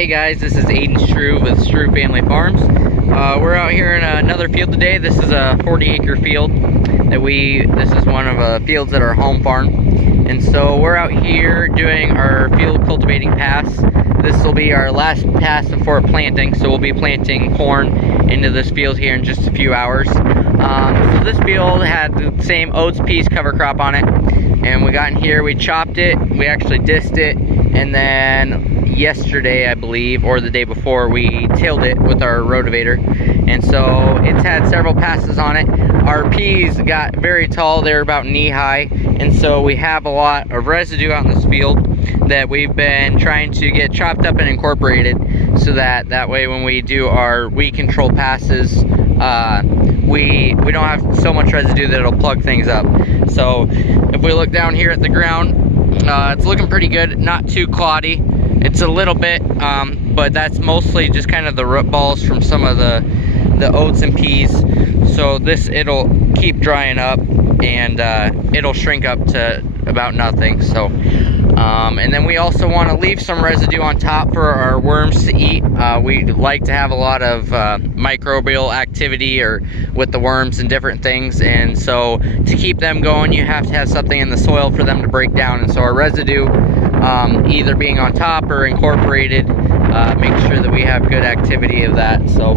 Hey guys, this is Aiden Struve with Struve Family Farms. We're out here in another field today. This is a 40-acre field this is one of the fields at our home farm. And so we're out here doing our field cultivating pass. This will be our last pass before planting, so we'll be planting corn into this field here in just a few hours. So this field had the same oats, peas cover crop on it, and we got in here, we chopped it, we actually dissed it, and then yesterday, I believe, or the day before, we tilled it with our rotavator. And so it's had several passes on it. Our peas got very tall, they're about knee-high, and so we have a lot of residue out in this field that we've been trying to get chopped up and incorporated, so that way when we do our weed control passes, we don't have so much residue that it'll plug things up. So if we look down here at the ground, it's looking pretty good, not too cloddy. It's a little bit, but that's mostly just kind of the root balls from some of the oats and peas. So it'll keep drying up, and it'll shrink up to about nothing. So and then we also want to leave some residue on top for our worms to eat. We like to have a lot of microbial activity or with the worms and different things, and so to keep them going, you have to have something in the soil for them to break down. And so our residue, either being on top or incorporated, make sure that we have good activity of that. So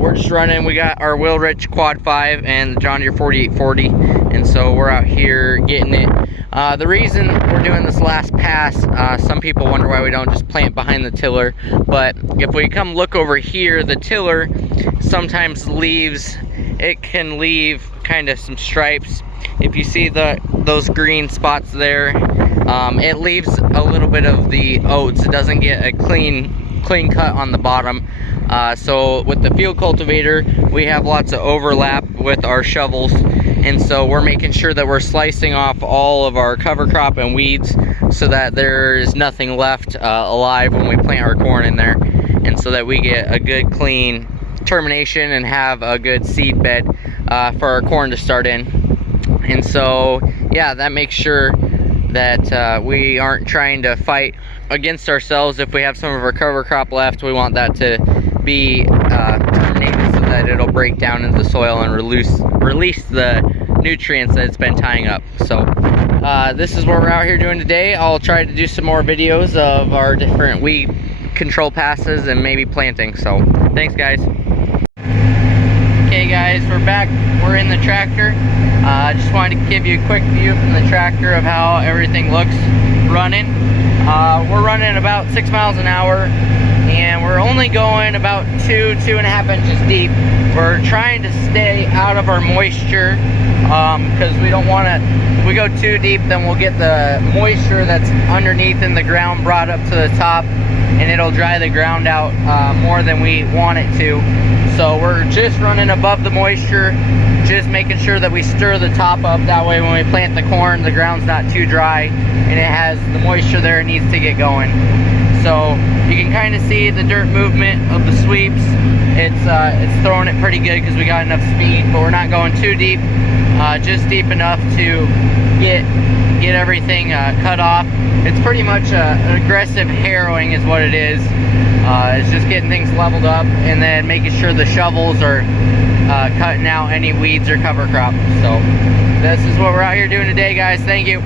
we're just running, we got our Will Rich Quad 5 and the John Deere 4840, and so we're out here getting it. The reason we're doing this last pass, some people wonder why we don't just plant behind the tiller, but if we come look over here, the tiller sometimes can leave kind of some stripes. If you see those green spots there, it leaves a little bit of the oats. It doesn't get a clean cut on the bottom. So with the field cultivator, we have lots of overlap with our shovels, and so we're making sure that we're slicing off all of our cover crop and weeds so that there's nothing left alive when we plant our corn in there, and so that we get a good clean termination and have a good seed bed for our corn to start in. And so yeah, that makes sure that we aren't trying to fight against ourselves. If we have some of our cover crop left, we want that to be terminated so that it'll break down into the soil and release the nutrients that it's been tying up. So this is what we're out here doing today. I'll try to do some more videos of our different weed control passes and maybe planting. So thanks guys. Okay guys, we're back. We're in the tractor. I just wanted to give you a quick view from the tractor of how everything looks running. We're running about 6 miles an hour, and we're only going about 2.5 inches deep. We're trying to stay out of our moisture, because we don't want to, if we go too deep, then we'll get the moisture that's underneath in the ground brought up to the top, and it'll dry the ground out more than we want it to. So we're just running above the moisture, just making sure that we stir the top up. That way when we plant the corn, the ground's not too dry and it has the moisture there it needs to get going. So you can kind of see the dirt movement of the sweeps. It's throwing it pretty good because we got enough speed, but we're not going too deep, just deep enough to get everything cut off. It's pretty much aggressive harrowing is what it is. It's just getting things leveled up and then making sure the shovels are cutting out any weeds or cover crop. So this is what we're out here doing today, guys. Thank you.